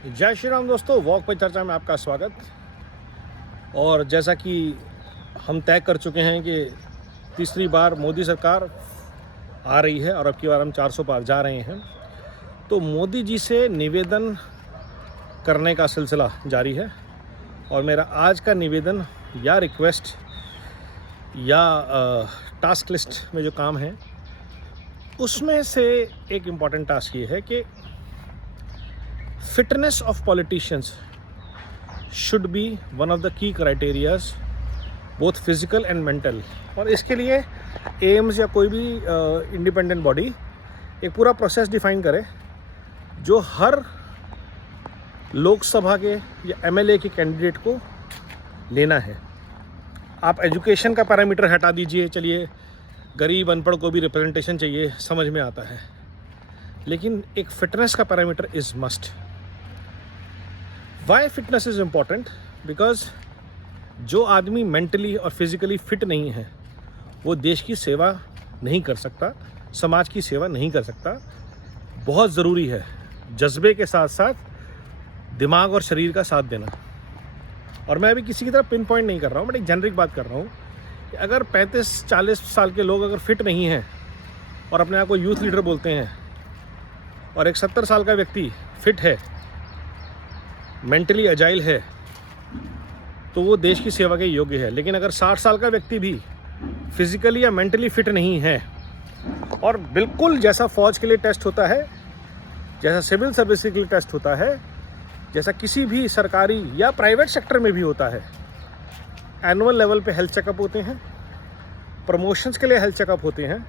जय श्री राम दोस्तों, वॉक पे चर्चा में आपका स्वागत। और जैसा कि हम तय कर चुके हैं कि तीसरी बार मोदी सरकार आ रही है और अब की बार हम 400 पार जा रहे हैं, तो मोदी जी से निवेदन करने का सिलसिला जारी है। और मेरा आज का निवेदन या रिक्वेस्ट या टास्क लिस्ट में जो काम है उसमें से एक इम्पॉर्टेंट टास्क ये है कि fitness of politicians should be one of the key criterias, both physical and mental. और इसके लिए एम्स या कोई भी इंडिपेंडेंट बॉडी एक पूरा प्रोसेस डिफाइन करे जो हर लोकसभा के या एमएलए के कैंडिडेट को लेना है। आप एजुकेशन का पैरामीटर हटा दीजिए, चलिए गरीब अनपढ़ को भी रिप्रेजेंटेशन चाहिए, समझ में आता है, लेकिन एक फिटनेस का parameter is must. Why fitness is important? Because जो आदमी मेंटली और फिजिकली फिट नहीं है वो देश की सेवा नहीं कर सकता, समाज की सेवा नहीं कर सकता। बहुत ज़रूरी है जज्बे के साथ साथ दिमाग और शरीर का साथ देना। और मैं अभी किसी की तरफ पिन पॉइंट नहीं कर रहा हूँ, बट एक जेनरिक बात कर रहा हूँ कि अगर 35-40 साल के लोग अगर फिट नहीं हैं और अपने आप को यूथ लीडर बोलते हैं, और एक 70 साल का व्यक्ति फिट है, मेंटली अजाइल है, तो वो देश की सेवा के योग्य है। लेकिन अगर 60 साल का व्यक्ति भी फिजिकली या मेंटली फिट नहीं है, और बिल्कुल जैसा फौज के लिए टेस्ट होता है, जैसा सिविल सर्विस के लिए टेस्ट होता है, जैसा किसी भी सरकारी या प्राइवेट सेक्टर में भी होता है, एनुअल लेवल पे हेल्थ चेकअप होते हैं, प्रमोशंस के लिए हेल्थ चेकअप होते हैं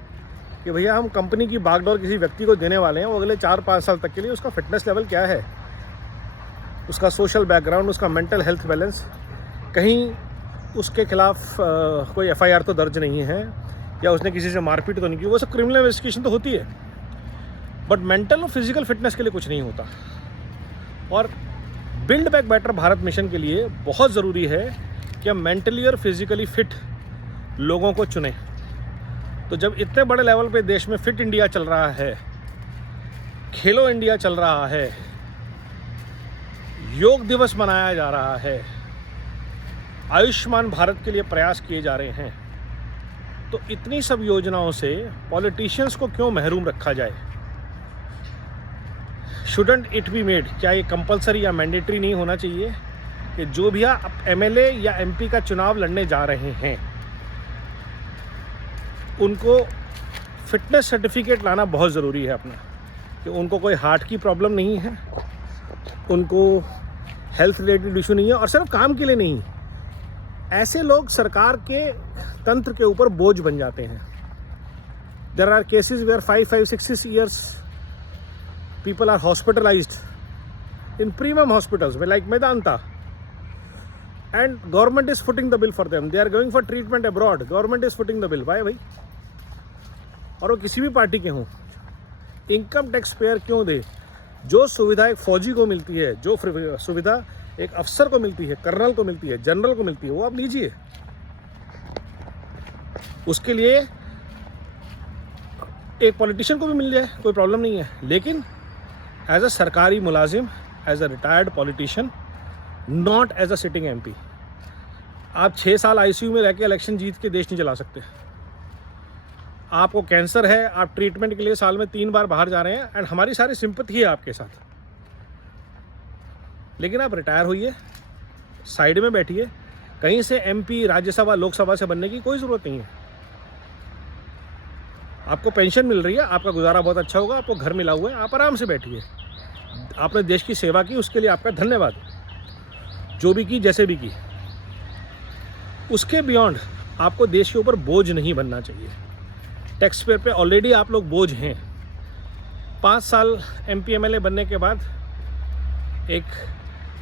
कि भैया हम कंपनी की बागडोर किसी व्यक्ति को देने वाले हैं, वो अगले 4-5 साल तक के लिए उसका फिटनेस लेवल क्या है, उसका सोशल बैकग्राउंड, उसका मेंटल हेल्थ बैलेंस, कहीं उसके खिलाफ कोई एफआईआर तो दर्ज नहीं है या उसने किसी से मारपीट तो नहीं की। वो सब क्रिमिनल इन्वेस्टिगेशन तो होती है, बट मेंटल और फिजिकल फिटनेस के लिए कुछ नहीं होता। और build back better Bharat mission के लिए बहुत ज़रूरी है कि हम मेंटली और फिजिकली फिट लोगों को चुनें। तो जब इतने बड़े लेवल पे देश में फिट इंडिया चल रहा है, खेलो इंडिया चल रहा है, योग दिवस मनाया जा रहा है, आयुष्मान भारत के लिए प्रयास किए जा रहे हैं, तो इतनी सब योजनाओं से पॉलिटिशियंस को क्यों महरूम रखा जाए? Shouldn't it be made? क्या ये कंपलसरी या मैंडेटरी नहीं होना चाहिए कि जो भी आप एमएलए या एमपी का चुनाव लड़ने जा रहे हैं उनको फिटनेस सर्टिफिकेट लाना बहुत ज़रूरी है अपना, कि उनको कोई हार्ट की प्रॉब्लम नहीं है, उनको हेल्थ रिलेटेड इशू नहीं है, और सिर्फ काम के लिए नहीं, ऐसे लोग सरकार के तंत्र के ऊपर बोझ बन जाते हैं। There are cases where 5-6 years people are hospitalized in premium hospitals like Medanta, and government is footing the bill for them. They are going for treatment abroad, government is footing the bill. Why भाई? और वो किसी भी party के हों, income tax payer क्यों दे? जो सुविधा एक फौजी को मिलती है, जो सुविधा एक अफसर को मिलती है, कर्नल को मिलती है, जनरल को मिलती है, वो आप लीजिए। उसके लिए एक पॉलिटिशियन को भी मिल जाए, कोई प्रॉब्लम नहीं है, लेकिन एज अ सरकारी मुलाजिम, as a retired politician, not as a sitting MP. आप 6 साल आईसीयू में रह के इलेक्शन जीत के देश नहीं चला सकते। आपको कैंसर है, आप ट्रीटमेंट के लिए साल में 3 बार बाहर जा रहे हैं, एंड हमारी सारी सिंपैथी है आपके साथ, लेकिन आप रिटायर होइए, साइड में बैठिए। कहीं से एमपी, राज्यसभा, लोकसभा से बनने की कोई ज़रूरत नहीं है। आपको पेंशन मिल रही है, आपका गुजारा बहुत अच्छा होगा, आपको घर मिला हुआ है, आप आराम से बैठिए। आपने देश की सेवा की, उसके लिए आपका धन्यवाद, जो भी की, जैसे भी की। उसके बियॉन्ड आपको देश के ऊपर बोझ नहीं बनना चाहिए। टैक्स पेयर पे ऑलरेडी आप लोग बोझ हैं। 5 साल एमपी एमएलए बनने के बाद एक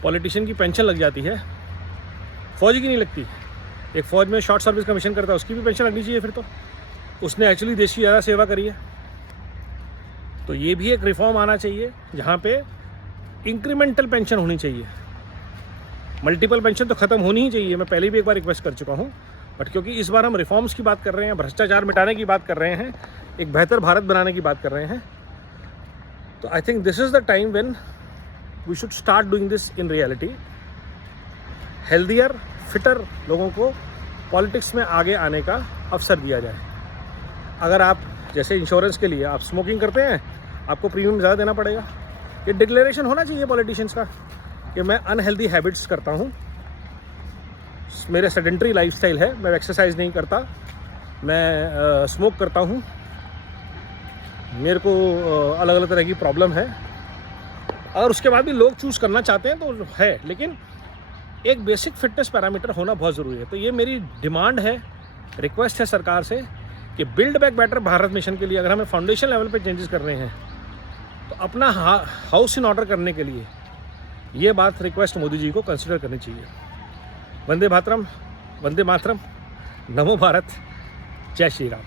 पॉलिटिशियन की पेंशन लग जाती है, फौजी की नहीं लगती। एक फ़ौज में शॉर्ट सर्विस का मिशन करता है, उसकी भी पेंशन लगनी चाहिए, फिर तो उसने एक्चुअली देश की ज़्यादा सेवा करी है। तो ये भी एक रिफॉर्म आना चाहिए जहाँ पे इंक्रीमेंटल पेंशन होनी चाहिए। मल्टीपल पेंशन तो ख़त्म होनी ही चाहिए, मैं पहले भी एक बार रिक्वेस्ट कर चुका हूँ, बट क्योंकि इस बार हम रिफॉर्म्स की बात कर रहे हैं, भ्रष्टाचार मिटाने की बात कर रहे हैं, एक बेहतर भारत बनाने की बात कर रहे हैं, तो I think this is the time when we should start doing this in reality. Healthier fitter लोगों को पॉलिटिक्स में आगे आने का अवसर दिया जाए। अगर आप जैसे इंश्योरेंस के लिए आप स्मोकिंग करते हैं, आपको प्रीमियम ज़्यादा देना पड़ेगा। ये डिक्लेरेशन होना चाहिए पॉलिटिशियंस का कि मैं अनहेल्दी हैबिट्स करता हूँ, मेरे सेडेंटरी लाइफस्टाइल है, मैं एक्सरसाइज नहीं करता, मैं स्मोक करता हूँ, मेरे को अलग अलग तरह की प्रॉब्लम है। और उसके बाद भी लोग चूज़ करना चाहते हैं तो है, लेकिन एक बेसिक फिटनेस पैरामीटर होना बहुत ज़रूरी है। तो ये मेरी डिमांड है, रिक्वेस्ट है सरकार से कि build back better Bharat mission के लिए अगर हमें फाउंडेशन लेवल पे चेंजेस कर रहे हैं तो अपना हाउस इन ऑर्डर करने के लिए ये बात रिक्वेस्ट मोदी जी को कंसिडर करनी चाहिए। वंदे मातरम, नमो भारत, जय श्री राम।